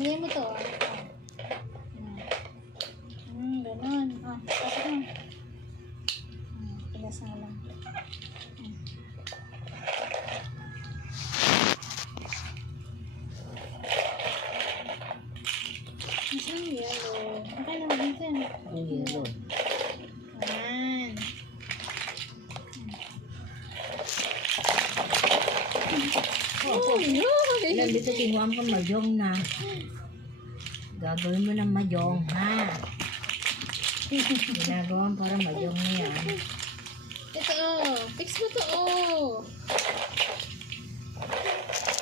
Hindi mo to. Ganon. Pasok mo. Pilas na lang. Isang yellow. Okay lang dito yan. Ang yellow. Ayan. Oh, no! Ilan dito kinuha mo mahjong na. Gagawin mo ng mahjong, ha? Ginagawa para mahjong niya. Ito, fix mo to,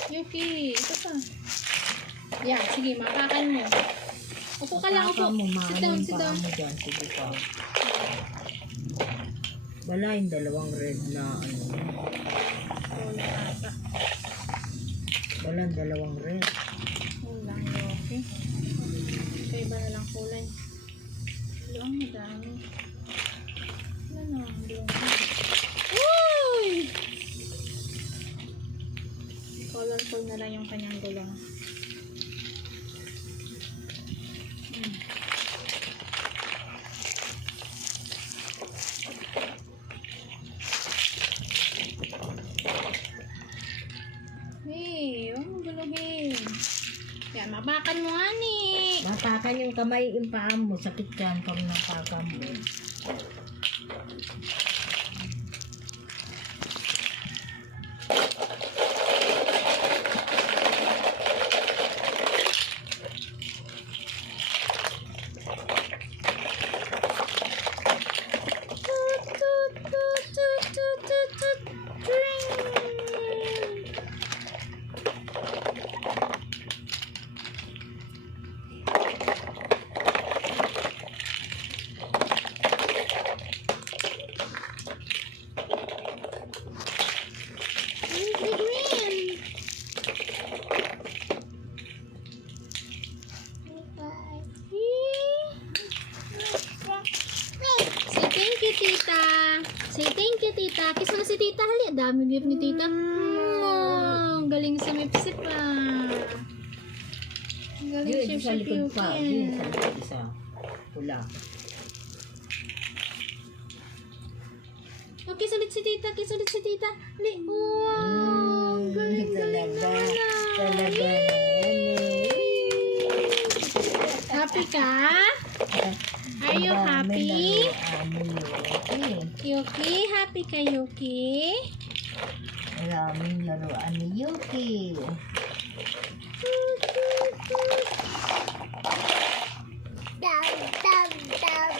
Yuki, ito pa. Yan, sige, mapakan mo. Upo ka lang, upo. Sit down, sit down. Mo dyan. Sige pa. Wala yung dalawang red na ano. Wala ata. Wala yung dalawang red. Wala, Yuki. Iba na lang kulay. Wala, ang madami. Wala na, hindi. Uy! Colorful na lang yung kanyang gulong. Hey, huwag mo guluhin. Kaya mabakan mo nga ni. Mapakan yung kamay, yung paa mo. Sakit yan pag napakan mo. Tita. Say thank you, tita. Kiss mo na si tita. Hali, dami gift ni tita. Ang galing sa mipsip Ang galing Yun, siya sa likod pa. Yun, sa Yuki. likod isa. Pula. Oh, kiss ulit si tita. Kiss ulit si tita. Hali. Wow. Ang galing Talaga. na. Talaga. Happy ka? Are you happy? Yuki, happy ka, Yuki? Maraming laruan ni Yuki. Dab, dab, dab.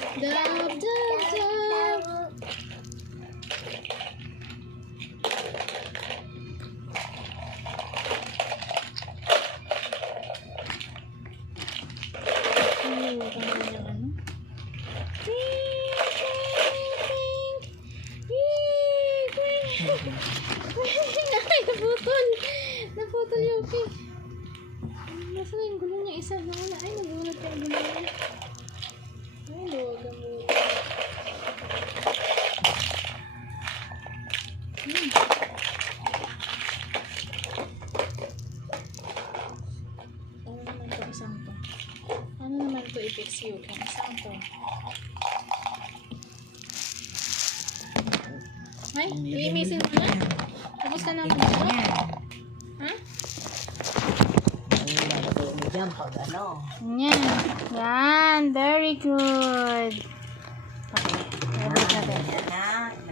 Ay, naputol. Naputol, Yuki. Nasaan yung gulong niya? Isa na wala. Ay, nagulat yung gulong niya. Ay, luwag ang gulong. Ano naman to? Isang to. Ano naman to i-fix, Yuki? Isang to. Ay, iimisin mo na? Tapos na naman ito? Ha? Ang lalagay mo dyan pag ano. Yan. Yan. Very good. Okay. Very good. Yan na.